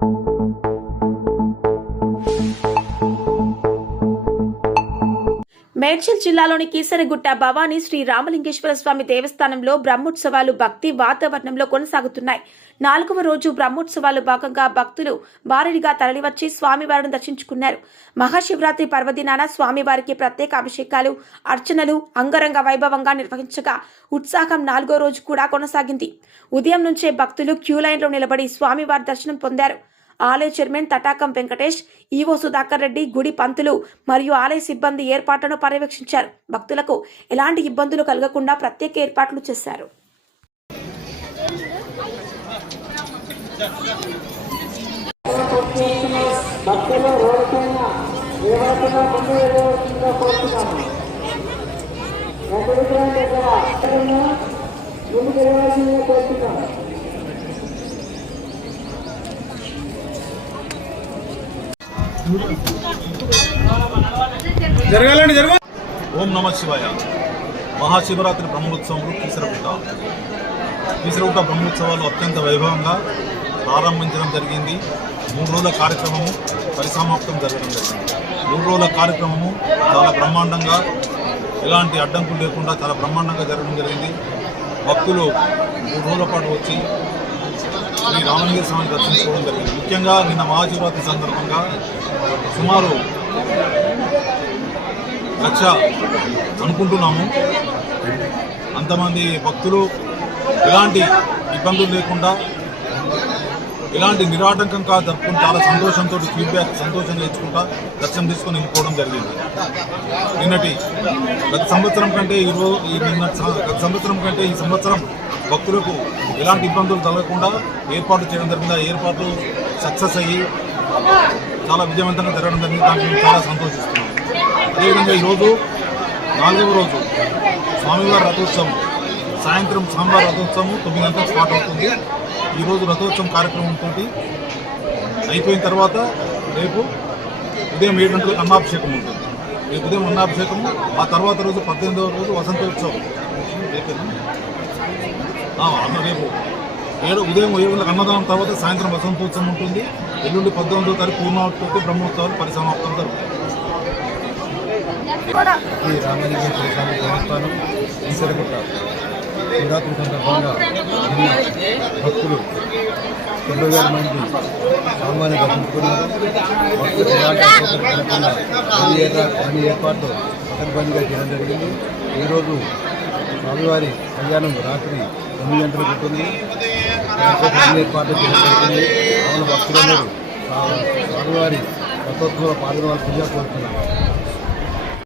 thank you Medchal జిల్లాలోని కీసరగుట్ట భవానీ శ్రీ రామలింగేశ్వర స్వామి దేవస్థానంలో బ్రహ్మోత్సవాలు భక్తి వాతావరణంలో కొనసాగుతున్నాయి. నాలుగవ రోజు బ్రహ్మోత్సవాలు భాగంగా భక్తులు భారీగా తరలివచ్చి స్వామివారిని దర్శించుకున్నారు. మహాశివరాత్రి పర్వదినాన స్వామివారికి ప్రత్యేక అభిషేకాలు అర్చనలు అంగరంగ వైభవంగా నిర్వహించగా ఉత్సాహం నాలుగో రోజు కూడా కొనసాగింది. ఉదయం నుంచే భక్తులు క్యూ లైన్లో నిలబడి స్వామివారి దర్శనం పొందారు. ఆలయ చైర్మన్ తటాకం వెంకటేష్ ఈవో సుధాకర్ రెడ్డి గుడి పంతులు మరియు ఆలయ సిబ్బంది ఏర్పాట్లను పర్యవేక్షించారు. భక్తులకు ఎలాంటి ఇబ్బందులు కలగకుండా ప్రత్యేక ఏర్పాట్లు చేశారు. భక్తులు రోడ్డు పైన ముందు వెళ్ళవలసిందిగా కోరుతున్నాము ఒక విగ్రహం దగ్గర ముందుకు వెళ్ళవలసిందిగా కోరుతున్నాము జరగాలండి జరగ ఓం నమ శివాయ. మహాశివరాత్రి బ్రహ్మోత్సవంలో కీసరగుట్ట కీసరగుట్ట బ్రహ్మోత్సవాలు అత్యంత వైభవంగా ప్రారంభించడం జరిగింది. మూడు రోజుల కార్యక్రమము పరిసమాప్తం జరగడం జరిగింది. మూడు రోజుల కార్యక్రమము చాలా బ్రహ్మాండంగా ఎలాంటి అడ్డంకులు లేకుండా చాలా బ్రహ్మాండంగా జరగడం జరిగింది. భక్తులు మూడు రోజుల పాటు వచ్చి శ్రీ రామలింగ స్వామిని దర్శించుకోవడం జరిగింది. ముఖ్యంగా నిన్న మహాశివరాత్రి సందర్భంగా సుమారు లక్ష అనుకుంటున్నాము. అంతమంది భక్తులు ఎలాంటి ఇబ్బందులు లేకుండా ఇలాంటి నిరాటంకంగా జరుపుకుని చాలా సంతోషంతో ఫీడ్బ్యాక్ సంతోషంగా ఇచ్చుకుంటా దర్శనం తీసుకొని వెళ్ళిపోవడం జరిగింది. నిన్నటి గత సంవత్సరం కంటే ఈ రోజు ఈ నిన్న గత సంవత్సరం కంటే ఈ సంవత్సరం భక్తులకు ఎలాంటి ఇబ్బందులు కలగకుండా ఏర్పాటు చేయడం జరిగింది. ఏర్పాటు సక్సెస్ అయ్యి చాలా విజయవంతంగా జరగడం జరిగింది. దానికి మేము చాలా సంతోషిస్తున్నాం. అదేవిధంగా ఈరోజు నాలుగవ రోజు స్వామివారి రథోత్సవం సాయంత్రం స్వామివారి రథోత్సవం తొమ్మిది గంటలకు స్టార్ట్ అవుతుంది. ఈరోజు రథోత్సవం కార్యక్రమంతో అయిపోయిన తర్వాత రేపు ఉదయం ఏడు గంటలకు అన్నాభిషేకం ఉంటుంది. రేపు ఉదయం అన్నాభిషేకము ఆ తర్వాత రోజు పద్దెనిమిదవ రోజు వసంతోత్సవం. రేపేనా? రేపు ఏడు ఉదయం ఏడు గంటలకు అన్నదానం తర్వాత సాయంత్రం వసంతోత్సవం ఉంటుంది. ఎల్లుండి పద్దెనిమిదో తారీఖు పూర్ణావతితో బ్రహ్మోత్సవాలు పరిసమాప్తం జరుగుతుంది శ్రీ రామలింగేశ్వర స్వామి దేవస్థానం ఈశ్వరగుట్ట శివరాత్రి సందర్భంగా భక్తులు తొంభై వేల మంది స్వామివారిని దర్శించుకున్నారు భక్తులు ఎలాంటి అన్ని ఏర్పాట్లు పకడ్బందీగా చేయడం జరిగింది. ఈరోజు స్వామివారి కళ్యాణం రాత్రి తొమ్మిది గంటలకు ఉంటుంది. దాంట్లో అన్ని ఏర్పాట్లు చేయడం కావున భక్తులందరూ. స్వామివారి రథోత్సవ పాల్గొనవలసిందిగా కోరుతున్నారు